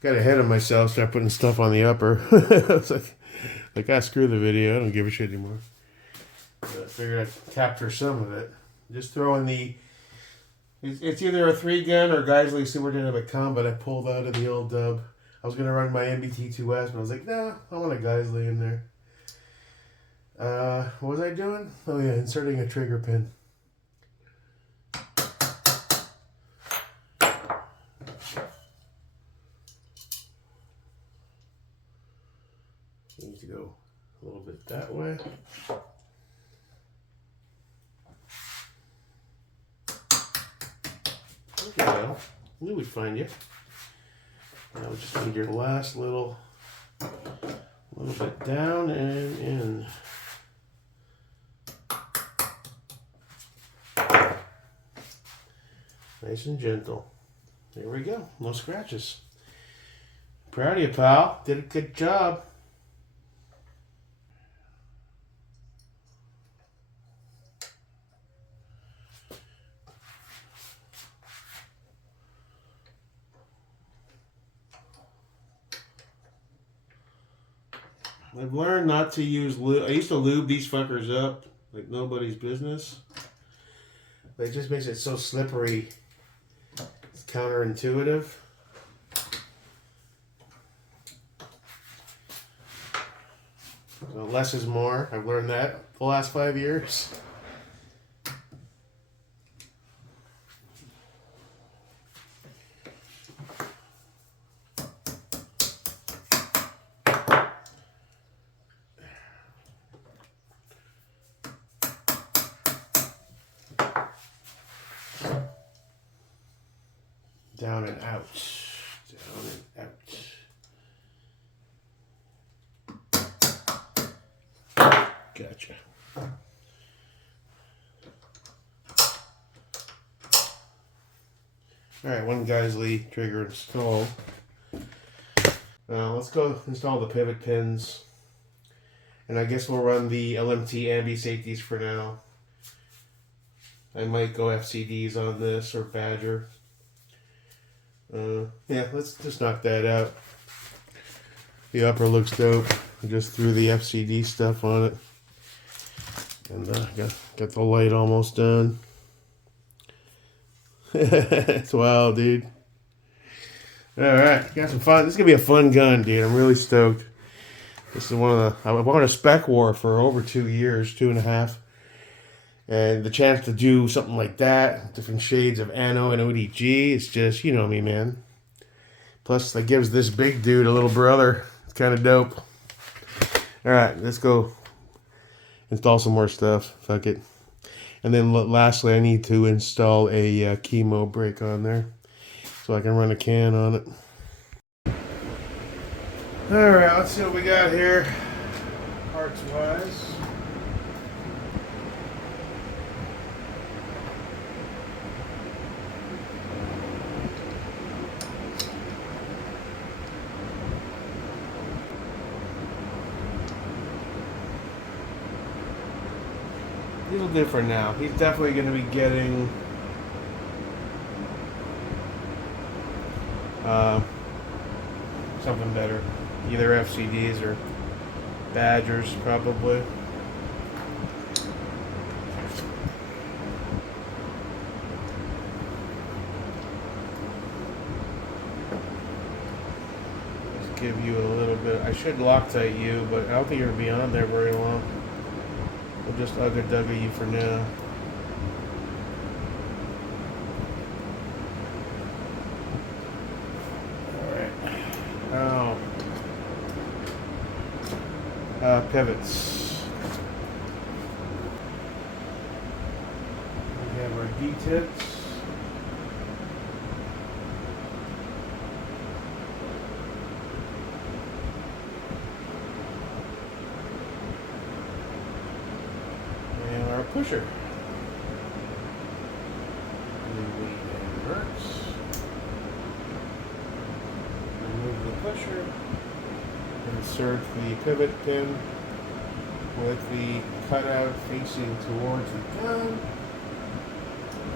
got ahead of myself, started putting stuff on the upper. It's like, screw the video. I don't give a shit anymore. But I figured I'd capture some of it. Just throw in the. It's either a 3-gun or Geisley Super Dynamic Combat I pulled out of the old dub. I was gonna run my MBT2S, but I was like, nah, I want a Geisley in there. What was I doing? Oh yeah, inserting a trigger pin. Need to go a little bit that way. Okay, well, knew we'd find you. Now we just need your last little bit down and in. Nice and gentle. There we go. No scratches. Proud of you, pal. Did a good job. I've learned not to use lube. I used to lube these fuckers up like nobody's business. But it just makes it so slippery. It's counterintuitive. So less is more. I've learned that the last 5 years. Down and out. Down and out. Gotcha. Alright, one Geisley trigger installed. Now let's go install the pivot pins. And I guess we'll run the LMT ambi safeties for now. I might go FCDs on this or Badger. Yeah, let's just knock that out. The upper looks dope. I just threw the FCD stuff on it. And got the light almost done. It's wild, dude. Alright, got some fun. This is going to be a fun gun, dude. I'm really stoked. This is one of the... I wanted a Specwar for over 2 years, 2.5. And the chance to do something like that, different shades of Anno and ODG, it's just, you know me, man. Plus, that gives this big dude a little brother. It's kind of dope. Alright, let's go install some more stuff. Fuck it. And then lastly, I need to install a chemo brake on there so I can run a can on it. Alright, let's see what we got here, parts-wise. He's a little different now. He's definitely going to be getting something better. Either FCDs or Badgers, probably. Just give you a little bit. I should Loctite you, but I don't think you're going to be on there very long. We'll just ugga-dugga you for now. Alright. Pivots. We have our detents. Pusher. Lead inverts. Remove the pusher. Insert the pivot pin with the cutout facing towards the gun.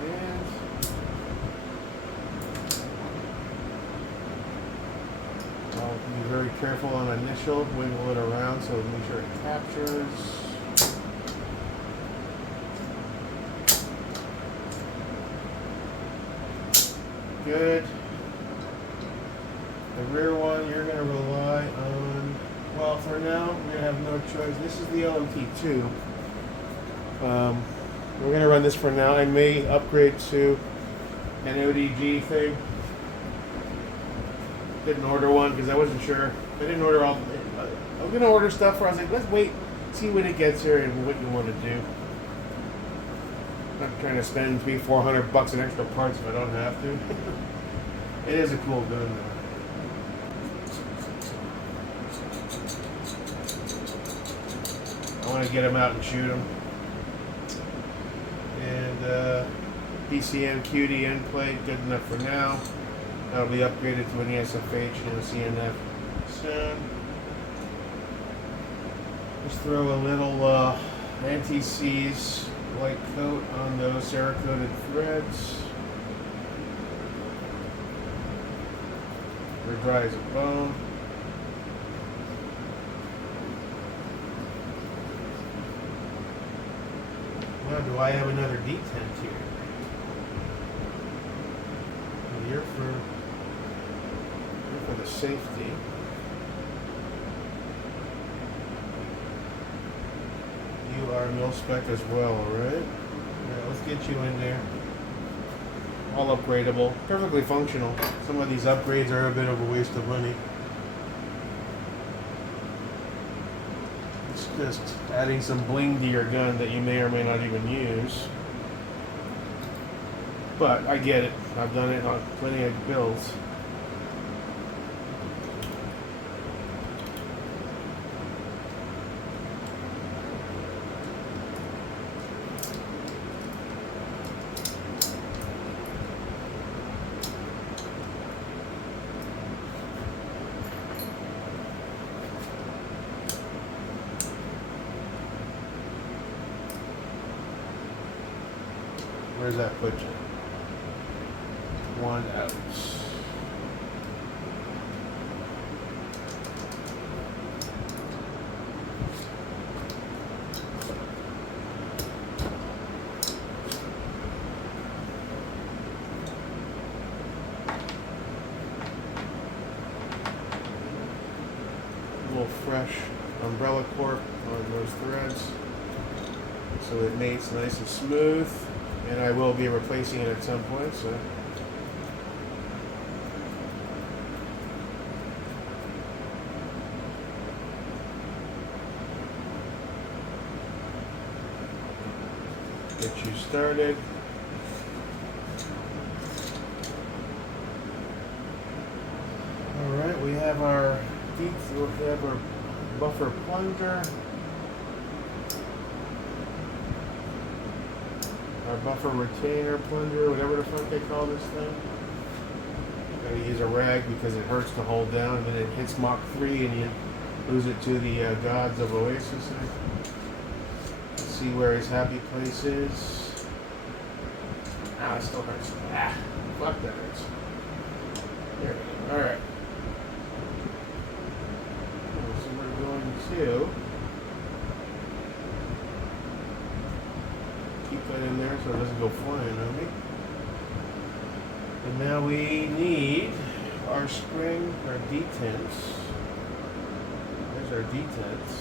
And careful on initial, wiggle it around so make sure it captures. Good. The rear one, you're going to rely on, well, for now, we're going to have no choice. This is the LMT2. We're going to run this for now. I may upgrade to an ODG thing. Didn't order one because I wasn't sure. I didn't order all. I was going to order stuff where I was like, let's wait, see when it gets here and what you want to do. I'm not trying to spend $300-400 in extra parts if I don't have to. It is a cool gun though. I want to get them out and shoot them. And PCM QD end plate, good enough for now. That'll be upgraded to an ESFH and a CNF soon. Just throw a little anti-seize white coat on those Cerakoted threads. They're dry as a bone. Now, do I have another detent here? You're for the safety. You are mil-spec as well, right? Yeah, let's get you in there. All upgradable, perfectly functional. Some of these upgrades are a bit of a waste of money. It's just adding some bling to your gun that you may or may not even use. But I get it. I've done it on plenty of builds. Where's that put you? 1 out. A little fresh umbrella cork on those threads so it mates nice and smooth. And I will be replacing it at some point, so. Get you started. Alright, we have our buffer plunger. Our buffer retainer plunger, whatever the fuck they call this thing. Gotta use a rag because it hurts to hold down, and then it hits Mach 3 and you lose it to the gods of Oasis. Let's see where his happy place is. Ah, it still hurts. Ah, fuck, that hurts. There we go. Alright. So we're going to keep that in there so it doesn't go flying on me. And now we need our spring, our detents. There's our detents.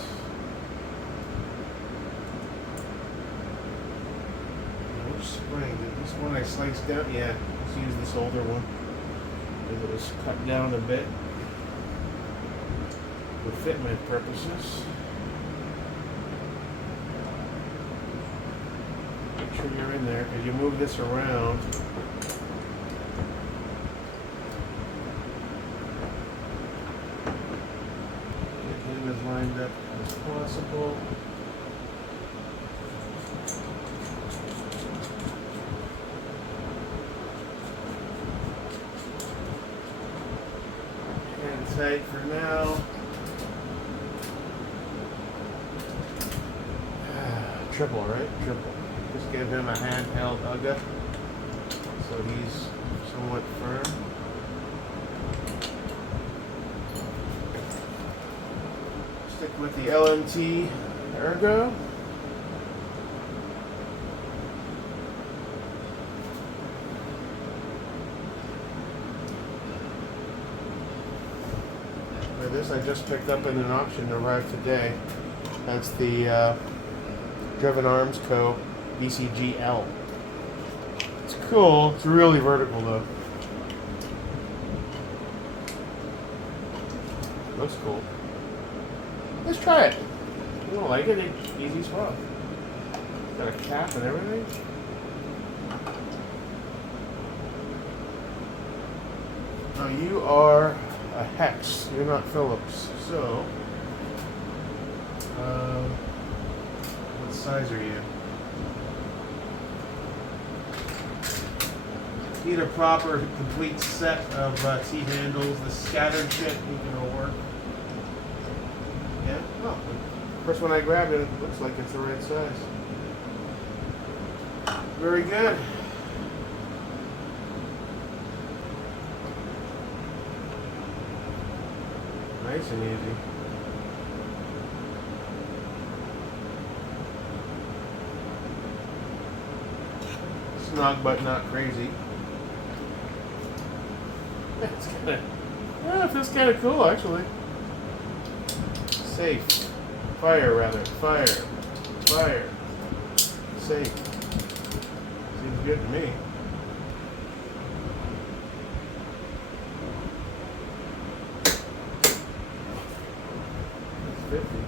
Which spring? This one I sliced down? Yeah, let's use this older one because it was cut down a bit for fitment purposes. Make sure you're in there because you move this around. Get him as lined up as possible. Hand tight for now. Triple, right? Triple. Just give him a handheld UGA so he's somewhat firm. Stick with the LMT Ergo. This I just picked up in an auction, arrived today. That's the Driven Arms Co. VCGL. It's cool. It's really vertical though. Looks cool. Let's try it. You don't like it? It's easy swap. Got a cap and everything. Now you are a Hex. You're not Phillips. So, what size are you? Need a proper, complete set of T-handles. The scattered shit ain't gonna work. Yeah? Oh, the first one I grabbed it looks like it's the right size. Very good. Nice and easy. Snug but not crazy. It's kinda, yeah, it feels kinda cool actually. Safe. Fire rather. Fire. Fire. Safe. Seems good to me. That's 50.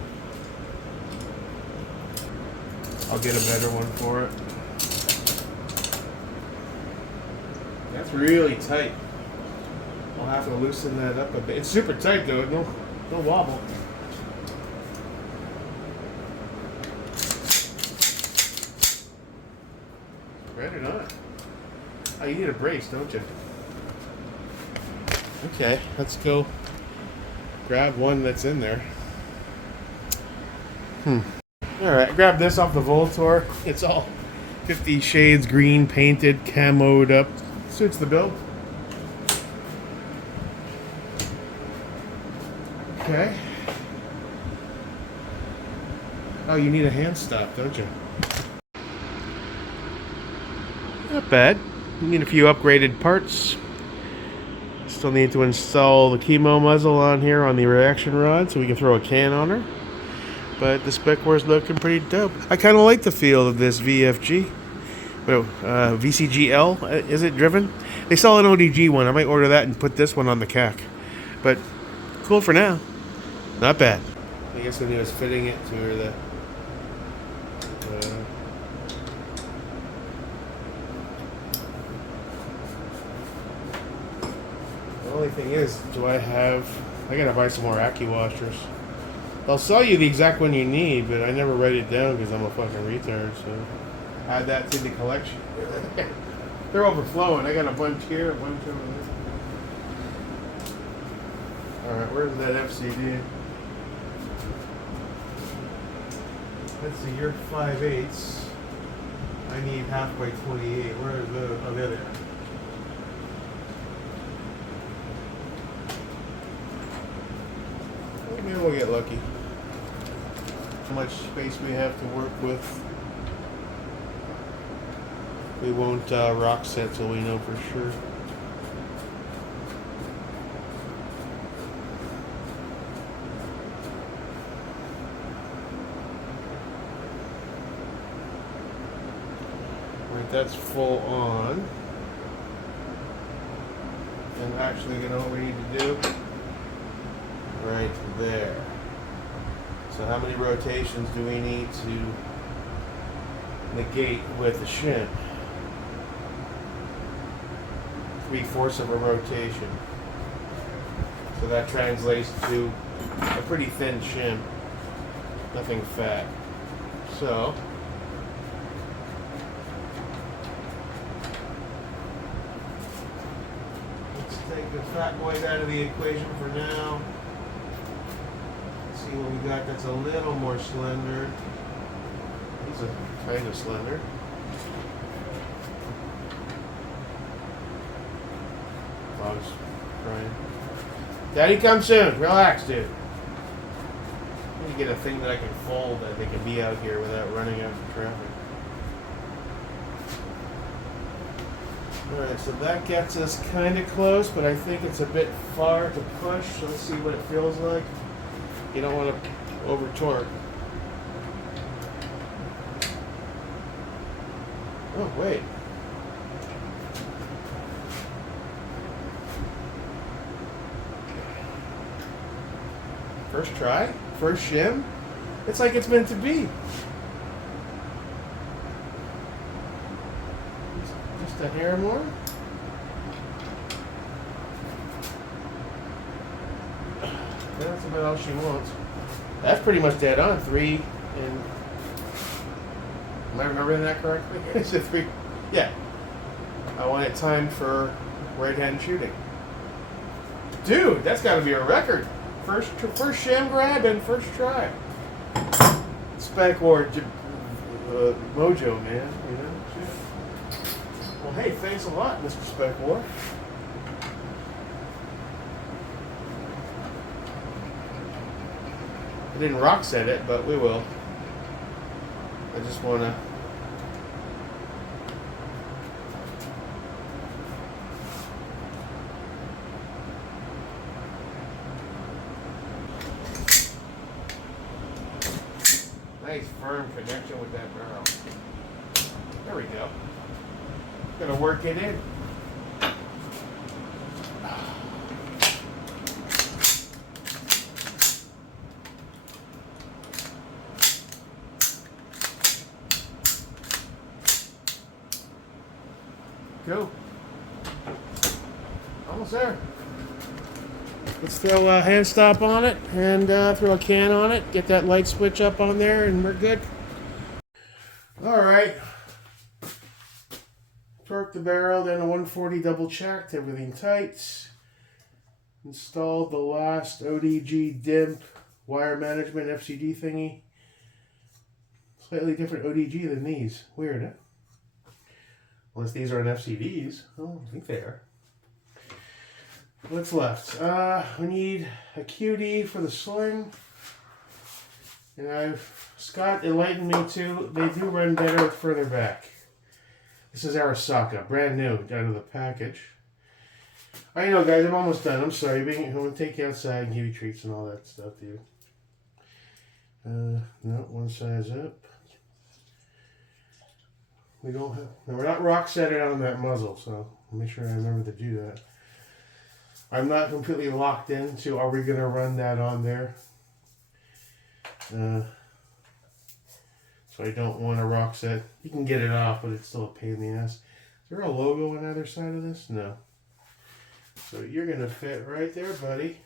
I'll get a better one for it. That's really tight. I'll have to loosen that up a bit. It's super tight though, no wobble. Ready or not? Oh, you need a brace, don't you? Okay, let's go grab one that's in there. Alright, grab this off the Voltor. It's all 50 shades green, painted, camoed up. Suits the build. Okay. Oh, you need a hand stop, don't you? Not bad. You need a few upgraded parts. Still need to install the chemo muzzle on here on the reaction rod so we can throw a can on her. But the Specwar's looking pretty dope. I kind of like the feel of this VFG. Well, VCGL, is it driven? They sell an ODG one. I might order that and put this one on the CAC. But cool for now. Not bad. I guess when he was fitting it to her, the only thing is, I gotta buy some more Accu washers. They'll sell you the exact one you need, but I never write it down because I'm a fucking retard, so add that to the collection. They're overflowing. I got a bunch here, a bunch over there. Alright, where's that FCD? Let's see, you're 5/8. I need half by 28. Where are those? Oh, there they are. Maybe we'll get lucky. How much space we have to work with. We won't rock set till we know for sure. Right, that's full on. And actually, you know what we need to do? Right there. So how many rotations do we need to negate with the shim? 3/4 of a rotation. So that translates to a pretty thin shim. Nothing fat. So let's take the fat boys out of the equation for now. See what we got that's a little more slender. These are kind of slender. Dog's crying. Daddy, come soon. Relax, dude. Let me get a thing that I can fold that they can be out here without running after traffic. Alright, so that gets us kind of close, but I think it's a bit far to push. So let's see what it feels like. You don't want to over torque. Oh, wait. First try? First shim? It's like it's meant to be. Just a hair more? That's about all she wants. That's pretty much dead on. 3 and... Am I remembering that correctly? Is it 3? Yeah. I want it timed for right-hand shooting. Dude, that's got to be a record. First sham grab and first try. Specwar mojo, man. You know. Well, hey, thanks a lot, Mr. Specwar. I didn't rock set it, but we will. I just want to. Nice firm connection with that barrel. There we go. Gonna work it in. Go. Almost there. Let's throw a hand stop on it and throw a can on it. Get that light switch up on there and we're good. Alright. Torque the barrel down to 140, double checked, everything tight. Installed the last ODG DIMP wire management FCD thingy. Slightly different ODG than these. Weird, huh? Unless these aren't FCDs. Oh, I think they are. What's left? We need a QD for the Sling. And Scott enlightened me too. They do run better further back. This is Arasaka, brand new, out of the package. I know, guys, I'm almost done. I'm sorry. I'm going to take you outside and give you treats and all that stuff, dude. No, one size up. We don't have. No, we're not rock setting on that muzzle, so I'll make sure I remember to do that. I'm not completely locked into. Are we going to run that on there? So I don't want a rock set. You can get it off, but it's still a pain in the ass. Is there a logo on either side of this? No. So you're going to fit right there, buddy.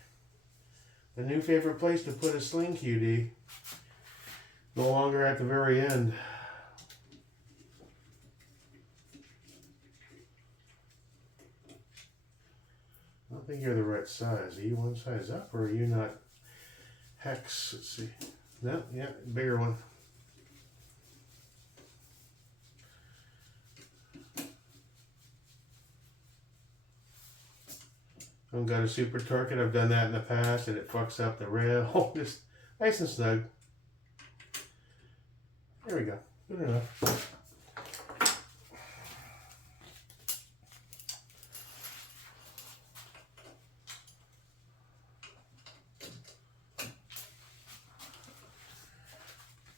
The new favorite place to put a Sling QD. No longer at the very end. I don't think you're the right size. Are you one size up or are you not hex? Let's see. No, yeah, bigger one. I've got a super torque it. I've done that in the past and it fucks up the rail. Just nice and snug. There we go. Good enough.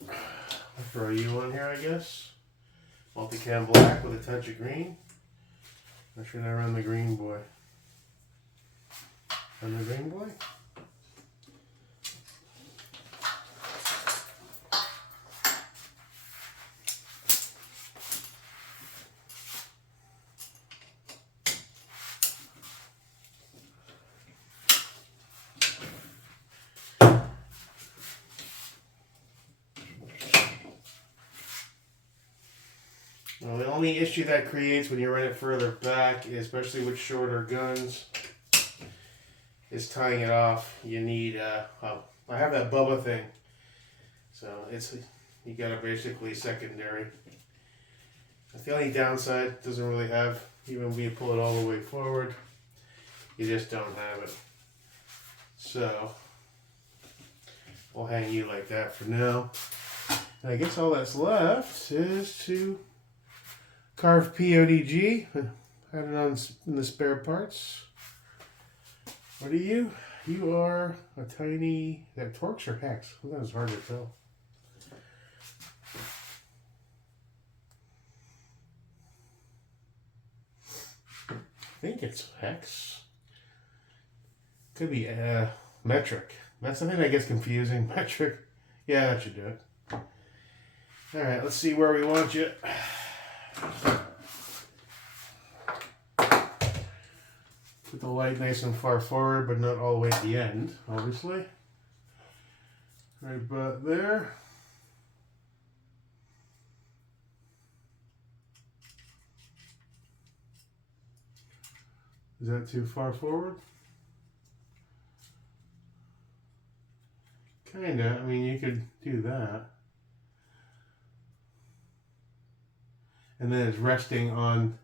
I'll throw you on here, I guess. Multicam black with a touch of green. Or should I run the green boy? Run the green boy? Well, the only issue that creates when you run it further back, especially with shorter guns, is tying it off. You need, oh, I have that Bubba thing. So it's, you got a basically secondary. That's the only downside. It doesn't really have, even when you pull it all the way forward, you just don't have it. So, We'll hang you like that for now. And I guess all that's left is to carve PODG. Add it on in the spare parts. What are you? You are a tiny... Is that Torx or Hex? That's hard to tell. I think it's Hex. Could be metric. That's the thing that gets confusing. Metric. Yeah, that should do it. Alright, let's see where we want you. Put the light nice and far forward, but not all the way at the end, obviously. Right about there. Is that too far forward? Kinda. I mean, you could do that. And then it's resting on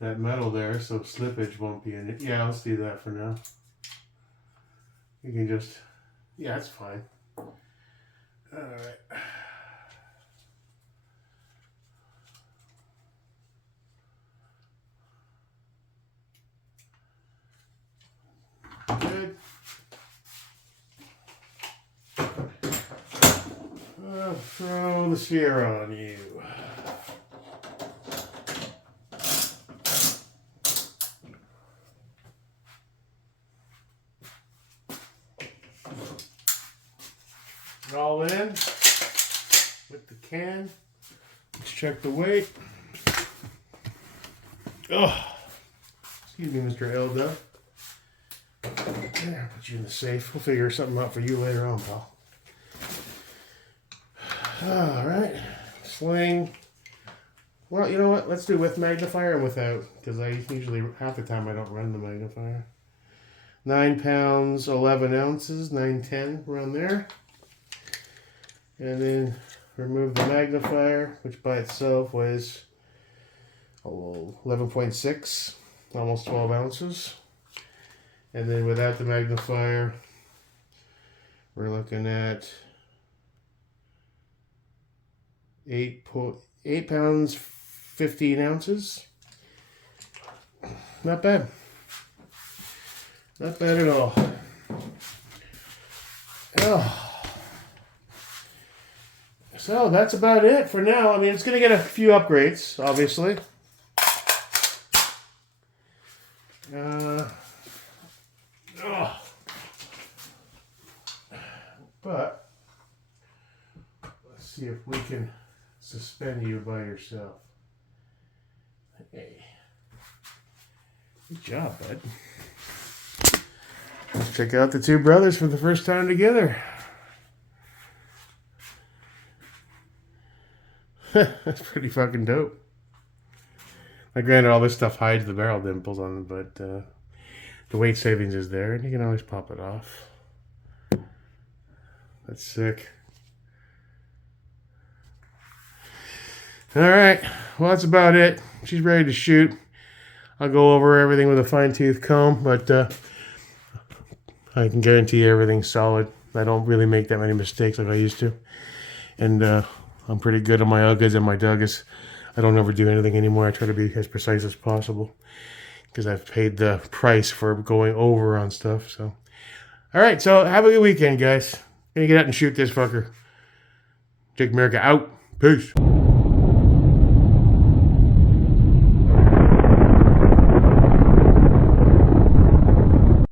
that metal there, so slippage won't be in it. Yeah, let's do that for now. You can just, yeah, that's fine. Alright. Good. I'll throw the sphere on you. All in with the can. Let's check the weight. Oh, excuse me, Mr. Elda. There, put you in the safe. We'll figure something out for you later on, pal. All right, Sling. Well, you know what? Let's do with magnifier and without, because I usually half the time I don't run the magnifier. 9 pounds, 11 ounces, 910 around there. And then remove the magnifier, which by itself weighs 11.6, almost 12 ounces. And then without the magnifier, we're looking at 8 pounds, 15 ounces. Not bad. Not bad at all. Oh. So that's about it for now. I mean, it's going to get a few upgrades, obviously. But let's see if we can suspend you by yourself. Hey. Good job, bud. Let's check out the two brothers for the first time together. That's pretty fucking dope. Now, granted, all this stuff hides the barrel dimples on it, but the weight savings is there, and you can always pop it off. That's sick. All right, well, that's about it. She's ready to shoot. I'll go over everything with a fine-tooth comb, but I can guarantee you everything's solid. I don't really make that many mistakes like I used to. And I'm pretty good on my uggas and my duggas. I don't overdo anything anymore. I try to be as precise as possible because I've paid the price for going over on stuff. So, all right. So have a good weekend, guys. Gonna get out and shoot this fucker. Jake America out. Peace.